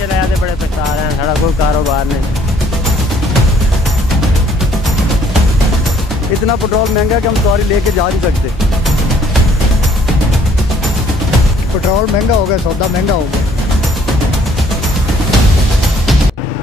रखे लाया बड़े पछता रहे हैं, सारा कोई कारोबार नहीं। इतना पेट्रोल महंगा है कि हम सवारी लेके जा नहीं सकते। पेट्रोल महंगा हो गया, सौदा महंगा हो गया।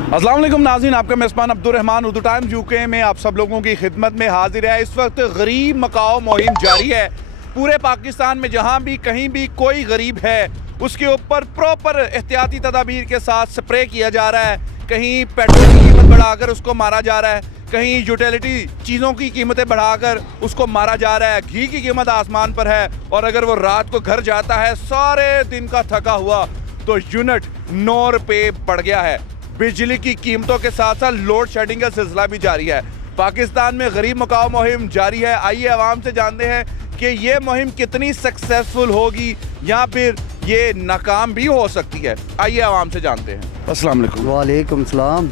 अस्सलाम वालेकुम नाज़रीन, आपका मेज़बान अब्दुर्रहमान उर्दू टाइम्स यूके में आप सब लोगों की खिदमत में हाजिर है। इस वक्त गरीब मकाओ मुहिम जारी है। पूरे पाकिस्तान में जहाँ भी कहीं भी कोई गरीब है उसके ऊपर प्रॉपर एहतियाती तदाबीर के साथ स्प्रे किया जा रहा है। कहीं पेट्रोल की कीमत बढ़ाकर उसको मारा जा रहा है, कहीं यूटिलिटी चीज़ों की कीमतें बढ़ाकर उसको मारा जा रहा है। घी की कीमत आसमान पर है और अगर वो रात को घर जाता है सारे दिन का थका हुआ तो यूनिट 9 रुपये बढ़ गया है। बिजली की कीमतों के साथ साथ लोड शेडिंग का सिलसिला भी जारी है। पाकिस्तान में गरीब मकाओ मुहिम जारी है। आइए आवाम से जानते हैं कि ये मुहिम कितनी सक्सेसफुल होगी या फिर ये नाकाम भी हो सकती है। आइए आवाम से जानते हैं। अस्सलाम वालेकुम। वालेकुम सलाम।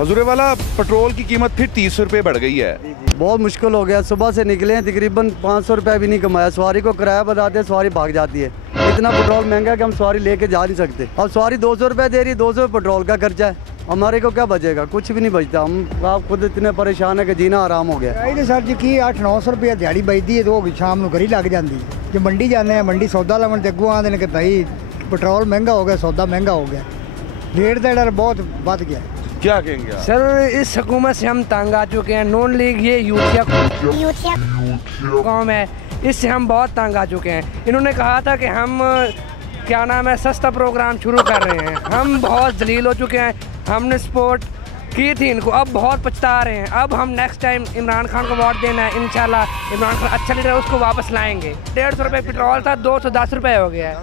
हजूर वाला, पेट्रोल की कीमत फिर 30 रुपये बढ़ गई है। बहुत मुश्किल हो गया। सुबह से निकले हैं, तकरीबन 500 रुपये भी नहीं कमाया। सवारी को किराया बताते हैं, सवारी भाग जाती है। इतना पेट्रोल महंगा है कि हम सवारी लेके जा नहीं सकते। अब सवारी 200 रुपये दे रही है, 200 पेट्रोल का खर्चा है। हमारे को क्या बचेगा? कुछ भी नहीं बचता। हम आप खुद इतने परेशान है कि जीना आराम हो गया। सर जी की 800-900 रुपये दिहाड़ी बचती है तो शाम को घरी लग जाती है। जो मंडी जाने हैं, मंडी सौदा लावन तो अगू आते हैं कि भाई पेट्रोल महंगा हो गया, सौदा महंगा हो गया, रेट का डर बहुत बढ़ गया। क्या कहेंगे आप? सर इस हुकूमत से हम तंग आ चुके हैं। नून लीग ये यूथिया कौम है, इससे हम बहुत तंग आ चुके हैं। इन्होंने कहा था कि हम क्या नाम है सस्ता प्रोग्राम शुरू कर रहे हैं। हम बहुत जलील हो चुके हैं। हमने सपोर्ट की थी इनको, अब बहुत पछता रहे हैं। अब हम नेक्स्ट टाइम इमरान खान को वोट देना है। इंशाल्लाह इमरान खान अच्छा लीडर है, उसको वापस लाएंगे। 150 रुपये पेट्रोल था, 210 रुपये हो गया है।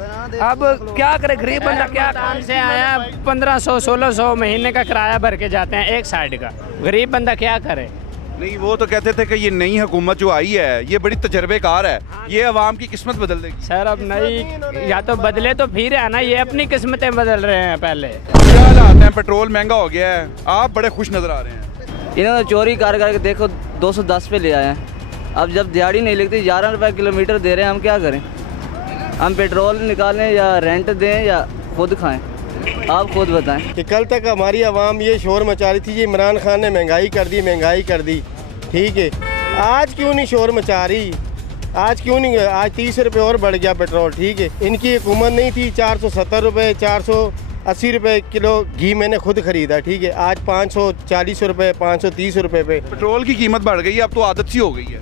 अब क्या करे गरीब बंदा? क्या काम से आया 1500-1600 महीने का किराया भर के जाते हैं एक साइड का। गरीब बंदा क्या करे? नहीं, वो तो कहते थे कि ये नई हुकूमत जो आई है ये बड़ी तजर्बेकार है, ये अवाम की किस्मत बदल देगी। सर अब नई या तो बदले तो फिर है ना, ये अपनी किस्मतें बदल रहे हैं। पहले क्या हालात हैं? पेट्रोल महंगा हो गया है, आप बड़े खुश नजर आ रहे हैं। इन्होंने चोरी कर करके देखो 210 पे ले आए हैं। अब जब दिहाड़ी नहीं लगती, 11 रुपये किलोमीटर दे रहे हैं, हम क्या करें? हम पेट्रोल निकालें या रेंट दें या खुद खाएं? आप खुद बताएं। कि कल तक हमारी आवाम ये शोर मचा रही थी, ये इमरान खान ने महंगाई कर दी, महंगाई कर दी, ठीक है। आज क्यों नहीं शोर मचा रही? आज क्यों नहीं? आज 30 रुपये और बढ़ गया पेट्रोल, ठीक है। इनकी हुकूमत नहीं थी, 470 रुपये 480 रुपये किलो घी मैंने खुद खरीदा, ठीक है। आज 540 रुपये 530 रुपये पे पेट्रोल की कीमत बढ़ गई है। अब तो आदत सी हो गई है।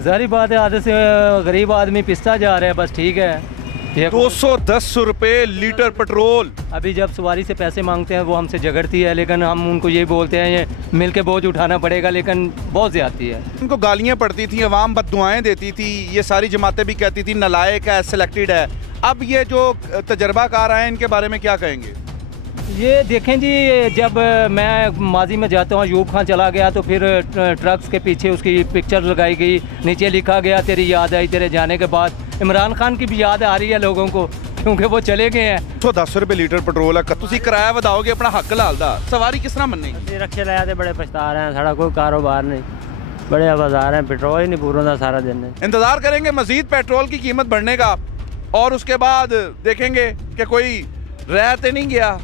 ज़ाहिर बात है, आदत से गरीब आदमी पिसता जा रहा है, बस ठीक है। 210 रुपये लीटर पेट्रोल। अभी जब सवारी से पैसे मांगते हैं वो हमसे झगड़ती है, लेकिन हम उनको ये बोलते हैं ये मिल के बोझ उठाना पड़ेगा, लेकिन बहुत ज़्यादती है। उनको गालियाँ पड़ती थी, अवाम बद्दुआएं देती थी, ये सारी जमातें भी कहती थी नालायक है, सिलेक्टेड है। अब ये जो तजर्बाकार आए हैं इनके बारे में क्या कहेंगे? ये देखें जी, जब मैं माजी में जाता हूँ, यूब खान चला गया तो फिर ट्रक्स के पीछे उसकी पिक्चर लगाई गई, नीचे लिखा गया तेरी याद आई तेरे जाने के बाद। इमरान खान की भी याद आ रही है लोगों को, क्योंकि वो चले गए हैं। 110 रुपये लीटर पेट्रोल है, तुसी किराया बताओगे अपना हक लालदा, सवारी किस तरह मननी? रखे लाया बड़े पछता रहे हैं, सारा कोई कारोबार नहीं, बड़े बाजार हैं, पेट्रोल ही नहीं पूरा सारा दिन। इंतजार करेंगे मजीद पेट्रोल की कीमत बढ़ने का और उसके बाद देखेंगे कि कोई रह तो नहीं गया।